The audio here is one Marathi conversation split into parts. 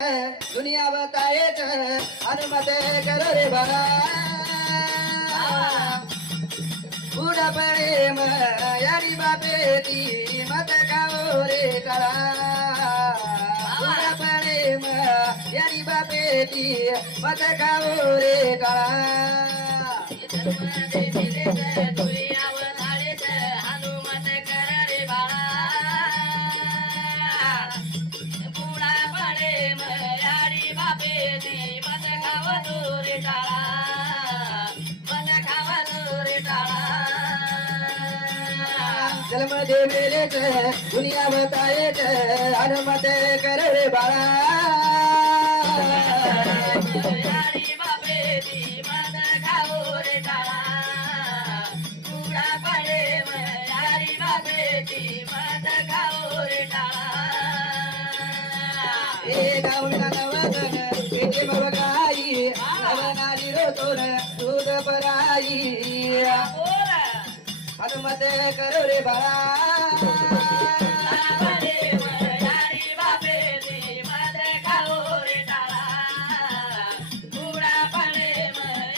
दुनिया बताए अनुमत करो रे बड़ा बूढ़ा प्रेम यारी बापे ती मत खाओ रे करा बूढ़ा प्रेम यारी बापे ती मत खाओ रे करा जन्म दे मेरे दुनिया बताए अनुमत कर रे बाळा यारी बापे ती मत खाओ रे टाळा तुळा पडे यारी बापे ती मत खाओ रे टाळा ए गावना नवदन पेटे बबगाई नवनाली रोतोन दूध पराई अनुमत करो रे बाळा यारी बापे ती मत खाओ रे टाळा तुळा पडे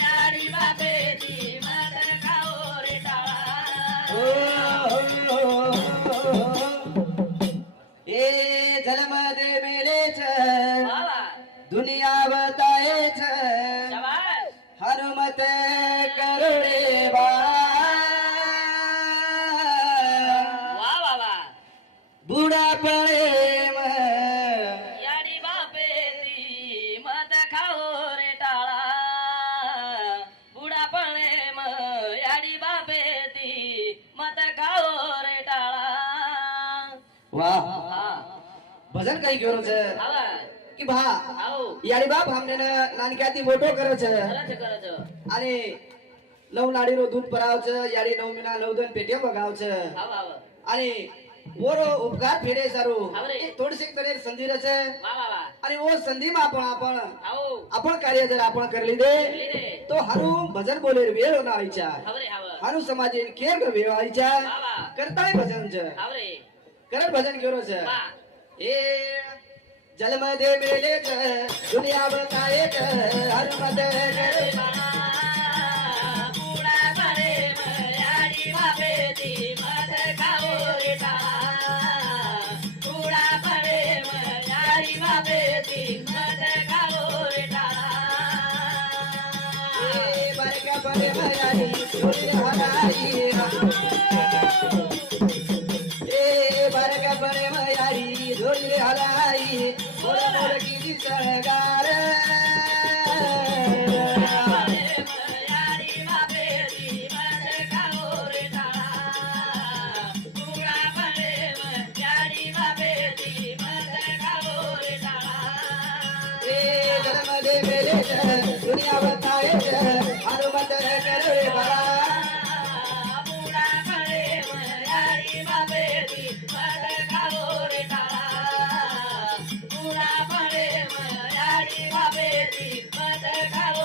यारी बापे ती मत खाओ रे टाळा ए जन्म दे मेरेच बाबा दुनिया बताएच शाबाश हनुमत करो रे बाळा वा बाबा बुढ़ा प्रेम याडी बापे ती मत खाओ रे टाळा बुडा पळे याडी बापे ती मत खाओ रे टाळा वाह हा भजन काही घेऊन आवा की भा आओ यारी बाप हमने नानक्याती मोठो करच करच आणि लव नाडीरो दूध परावच याडी नवमीना नवदन पेटे बगावच आवा आवा आणि ओरो उपकार फेरे सारू आवरे. थोडसे तरी संधी रच वा वा वा आणि ओ संधी मा आपण आओ आपण कार्य जर आपण करली दे लिदे तो हारू भजन बोलेर वेळ होना आईच्या हवरे हव हारू समाजे केर वेळ आईच्या वा वा करताय भजन हवरे करत भजन घेऊन वा ए जन्म दे मेले दुनिया बताए हनुमत करे बुडा पळे याडी बापे ती मत खाओ रे टाळा बुडा पळे याडी बापे ती मत खाओ रे टाळा ए बरका बरे भयारी दुनिया हराई ए बरका बरे भयारी दुनिया हराई बोल बोल की सरगार याडी बापे ती मत खाओ रे टाळा बुडा पळे याडी बापे ती मत खाओ रे टाळा ए जन्म दे मेले दुनिया बताए हनुमत करे बड़ा बुडा पळे याडी बापे ती मत खाओ रे टाळा बुडा पळे याडी बापे ती मत खाओ